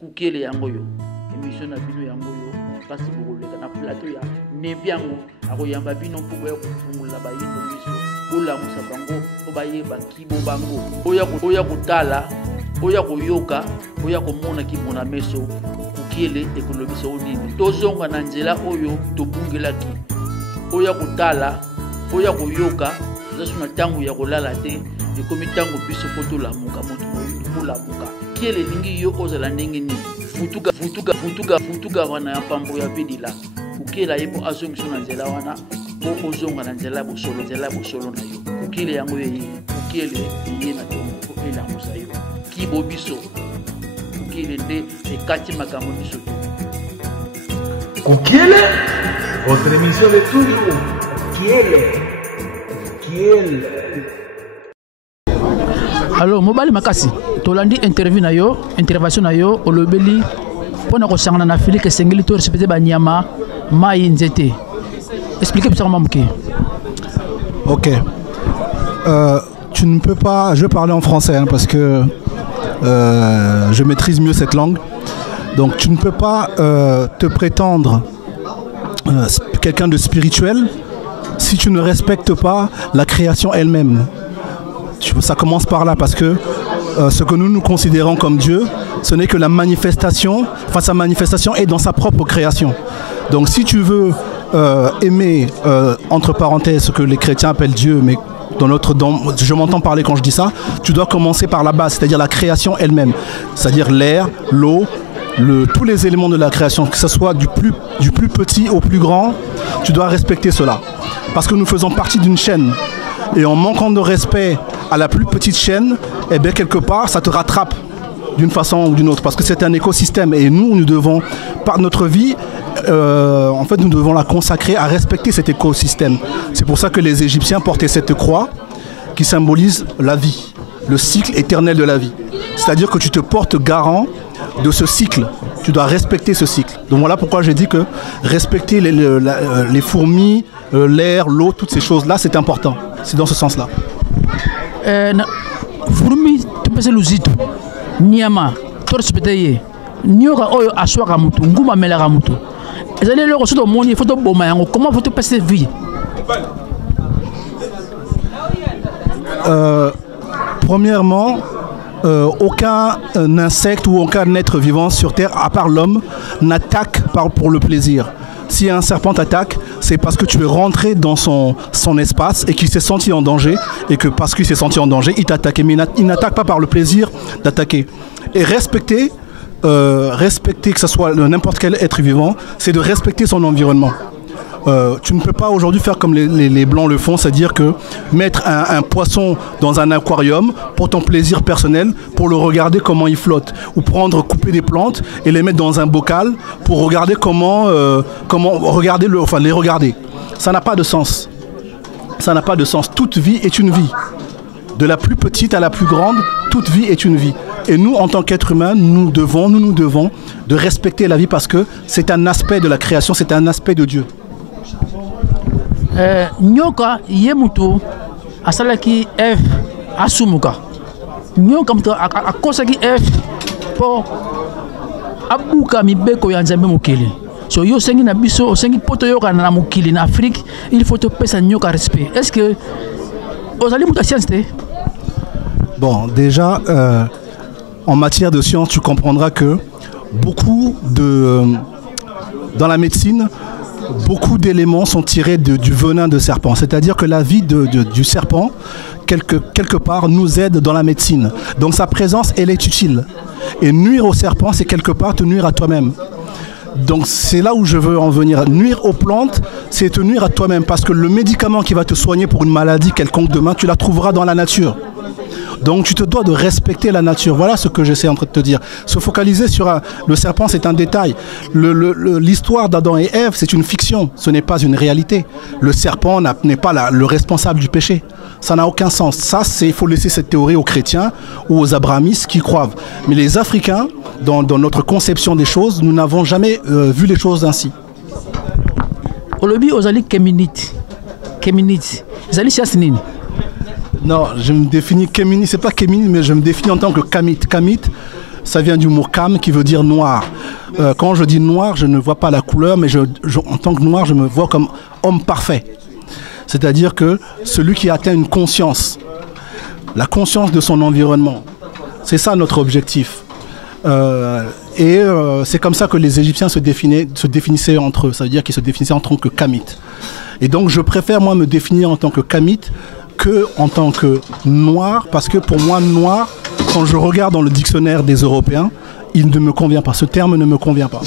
kukele yango yo émission na bino yango yo kasi bokoleka na plateau ya nebiango akoyamba bino mpo boya kofungula bayindo miso bolamusa bango po bayeba kibo bango oya kotala oya koyoka oya komona kibo na meso kukele ekolobisa onini tozonga na nzela oyo tobungelaki oya kotala oya koyoka tozasu na ntango ya kolala te ekomi ntango biso po tolamuka moto moyindo polamuka kiele elingi yo ozala ndenge nini futuka wana ya pambo ya bedila kukela ye po azongiso na nzela wana po ozonga na nzela ya bosolo na yo kukele yango ye kukele ye na tongo po elamusa yo kibo biso kukele nde ekati makambo biso te Kukele, votre émission de toujours. Kukele. Alors, mobali makasi, tolandi intervention na yo, olobeli, pona ko sangana na fili ke sengeli to respecter ba nyama, mai nzete. Expliquez plus comment mouké. Ok. Tu ne peux pas, je vais parler en français parce que je maîtrise mieux cette langue. Donc tu ne peux pas te prétendre quelqu'un de spirituel si tu ne respectes pas la création elle-même. Ça commence par là parce que ce que nous considérons comme Dieu, ce n'est que la manifestation, enfin sa manifestation est dans sa propre création. Donc si tu veux aimer, entre parenthèses, ce que les chrétiens appellent Dieu, mais je m'entends parler quand je dis ça, tu dois commencer par la base, c'est-à-dire la création elle-même, c'est-à-dire l'air, l'eau, tous les éléments de la création, que ce soit du plus petit au plus grand, tu dois respecter cela. Parce que nous faisons partie d'une chaîne. Et en manquant de respect à la plus petite chaîne, eh bien quelque part, ça te rattrape d'une façon ou d'une autre. Parce que c'est un écosystème. Et nous devons, par notre vie, en fait, nous devons la consacrer à respecter cet écosystème. C'est pour ça que les Égyptiens portaient cette croix qui symbolise la vie, le cycle éternel de la vie. C'est-à-dire que tu te portes garant de ce cycle. Tu dois respecter ce cycle. Donc voilà pourquoi j'ai dit que respecter les fourmis, l'air, l'eau, toutes ces choses-là, c'est important. C'est dans ce sens-là. Fourmi, tu peux l'uzito. Niama, tu respectes. Nyoka oyo aswaka mutu, nguma melaka mutu. Ezali loko soto moni photo boma yango. Comment faut-il passer vie? Premièrement, aucun insecte ou aucun être vivant sur Terre, à part l'homme, n'attaque pour le plaisir. Si un serpent t'attaque, c'est parce que tu es rentré dans son espace et qu'il s'est senti en danger, et que parce qu'il s'est senti en danger, il t'attaque. Mais il n'attaque pas par le plaisir d'attaquer. Et respecter, que ce soit n'importe quel être vivant, c'est de respecter son environnement. Tu ne peux pas aujourd'hui faire comme les Blancs le font, c'est-à-dire que mettre un poisson dans un aquarium pour ton plaisir personnel, pour le regarder comment il flotte, ou couper des plantes et les mettre dans un bocal pour regarder les regarder. Ça n'a pas de sens. Ça n'a pas de sens. Toute vie est une vie. De la plus petite à la plus grande, toute vie est une vie. Et nous, en tant qu'êtres humains, nous nous devons de respecter la vie parce que c'est un aspect de la création, c'est un aspect de Dieu. Nyoka yemutu asalaki F asumuka. Nyoka mutu akosaki F po abuka mibeko ya nzambe mokili. So yo sengi na biso sengi poto yoka na mokili na Afrique, il faut te pesa nyoka respect. Est-ce que ozali mutu science te? Bon, déjà en matière de science, tu comprendras que dans la médecine, beaucoup d'éléments sont tirés du venin de serpent. C'est-à-dire que la vie du serpent, quelque part, nous aide dans la médecine. Donc sa présence, elle est utile. Et nuire au serpent, c'est quelque part te nuire à toi-même. Donc c'est là où je veux en venir. Nuire aux plantes, c'est te nuire à toi-même. Parce que le médicament qui va te soigner pour une maladie quelconque demain, tu la trouveras dans la nature. Donc tu te dois de respecter la nature. Voilà ce que j'essaie en train de te dire. Se focaliser sur le serpent, c'est un détail. L'histoire d'Adam et Ève, c'est une fiction. Ce n'est pas une réalité. Le serpent n'est pas le responsable du péché. Ça n'a aucun sens. Ça, il faut laisser cette théorie aux chrétiens ou aux abrahamistes qui croient. Mais les Africains, dans notre conception des choses, nous n'avons jamais vu les choses ainsi. Olobi ozali keminit. Ozali siasnini. Non, je me définis Kémini, c'est pas Kémini, mais je me définis en tant que Kamit. Kamit, ça vient du mot kam qui veut dire noir. Quand je dis noir, je ne vois pas la couleur, mais en tant que noir, je me vois comme homme parfait. C'est-à-dire que celui qui atteint une conscience, la conscience de son environnement. C'est ça notre objectif. C'est comme ça que les Égyptiens se définissaient entre eux. Ça veut dire qu'ils se définissaient en tant que Kamites. Et donc je préfère moi me définir en tant que Kamite que en tant que noir, parce que pour moi noir, quand je regarde dans le dictionnaire des Européens, il ne me convient pas. Ce terme ne me convient pas.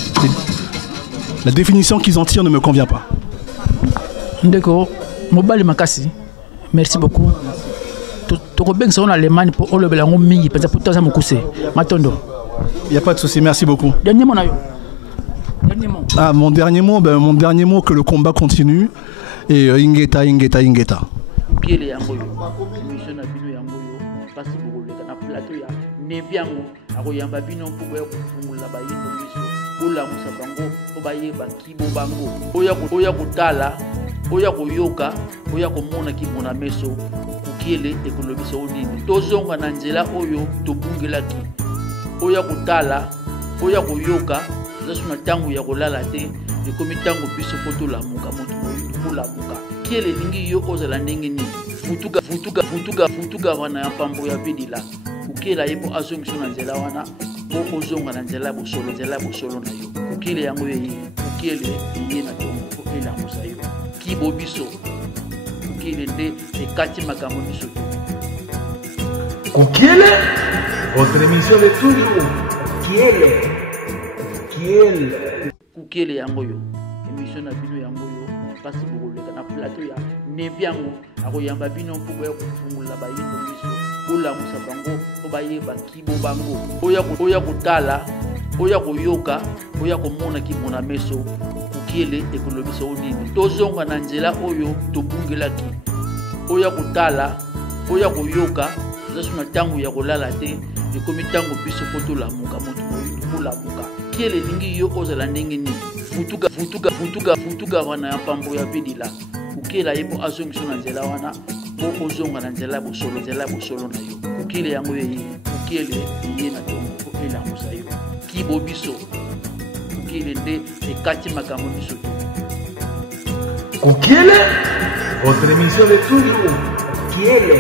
La définition qu'ils en tirent ne me convient pas. D'accord. Mobali Makasi, merci beaucoup. Tu bien en Allemagne pour le Bélango Mingi, peut-être pour toi ça me cousse. Matondo. Il n'y a pas de souci, merci beaucoup. Dernier mot, dernier mot. Ah, mon dernier mot, que le combat continue. Et Ingeta. Kiele yangoyo, émission na bino yangoyo, kasi bokoleka na plateau ya nebiango, akoyamba bino mpo ya kufungula bayindo miso, bolamusa bango, po bayeba kibo bango, oya kotala, oya koyoka, oya komona kimona meso, kukiele ekolobisa onini. Tozonga na nzela oyo tobungelaki, oya kotala, oya koyoka, zasu na tango ya kolala te, ekomi tango biso po tolamuka moto moyindo polamuka. Kiele lingi yo ozala ndenge ni futuga wana ya pambo ya bedila ukiela yepo azongiso na nzela wana po ozonga na nzela bosolo na yo ukiele yango ye ukiele ye na tongo po elamusa yo kibo biso ukiele nde ekati makambo biso Ukiele, votre émission de toujours. Ukiele yango yo émission na bino yango yo kasi bokoleka na plateau ya nebiango akoyamba bino mpo ya kufungula bayindo miso bolamusa bango po bayeba kibo bango oya kotala oya koyoka oya komona kimona meso ukiele ekolobisa onini. Tozonga na nzela oyo tobungelaki, oya kotala oya koyoka zasu na tango ya kolala te, ekomi tango biso po tolamuka moto moyindo polamuka. Kiele lingi yo ozala ndenge ni futuga wana ya pambo ya bedila ukiela yepo azongiso na nzela wana po ozonga na nzela bosolo na yo ukiele yango ye ukiele ye na tongo po elamusa yo kibo biso ukiele nde ekati makambo biso Ukiele, votre émission de toujours. Ukiele.